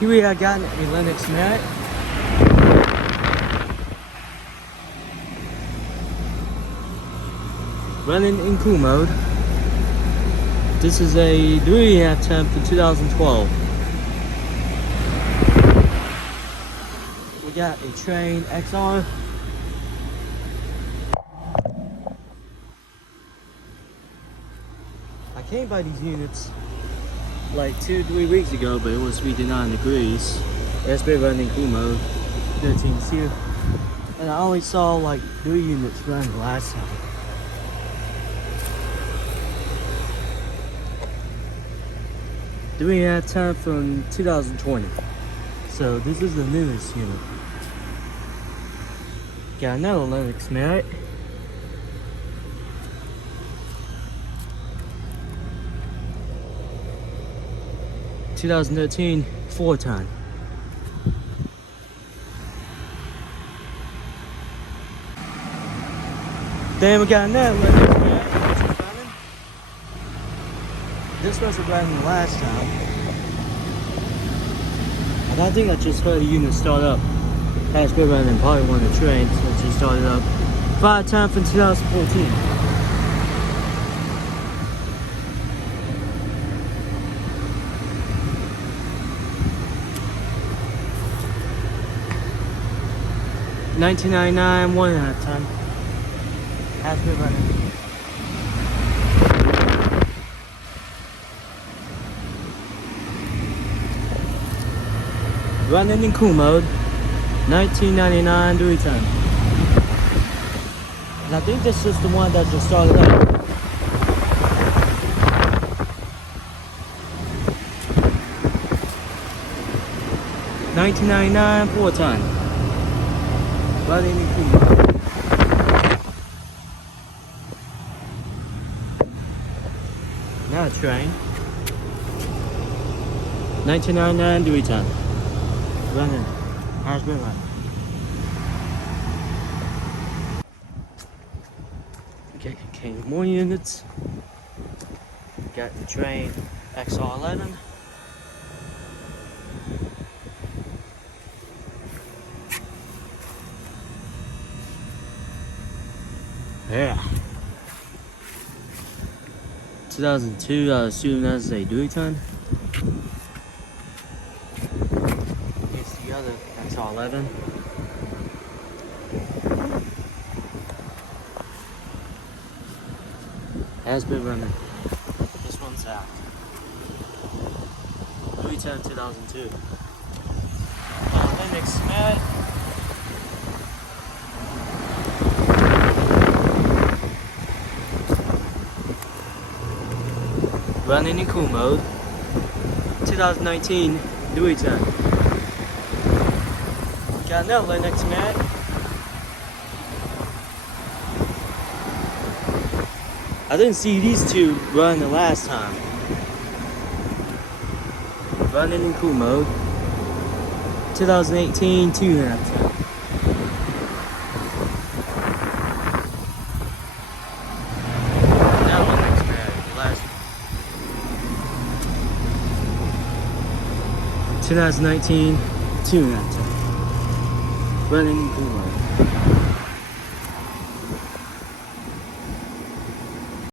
Here we are got a Lennox mat. Running in cool mode. This is a 3.5 temp for 2012. We got a Trane XR. I came by these units like 2-3 weeks ago, but it was 59 degrees. It's been running cool mode, 13's here. And I only saw like 3 units run the last time. Doing that time from 2020. So this is the newest unit. Got another Lennox mat. (2013) 4-ton. Then we got another Lennox mat. This was running the last time. And I think I just heard the unit start up. Has been running probably one of the Tranes since she started up. 5-ton from 2014. $19.99, 1.5 ton. Has been running. Running in cool mode. $19.99, 3-ton. And I think this is the one that just started up. $19.99, 4-ton. Running in cool mode. Now a Trane. $19.99, 3-ton. Running. Has been running. Okay, more units. Got the Trane XR11. Yeah. 2002 student as a 3-ton. Here's the other XR11. Has been running. This one's out. 3-ton 2002. Lennox mat. Running in cool mode. 2019 3-ton. Got another Lennox mat. I didn't see these two run the last time. Running in cool mode. 2018 2.5 ton. Now Lennox mat, the last one. 2019 2.5 ton. Running in cool mode.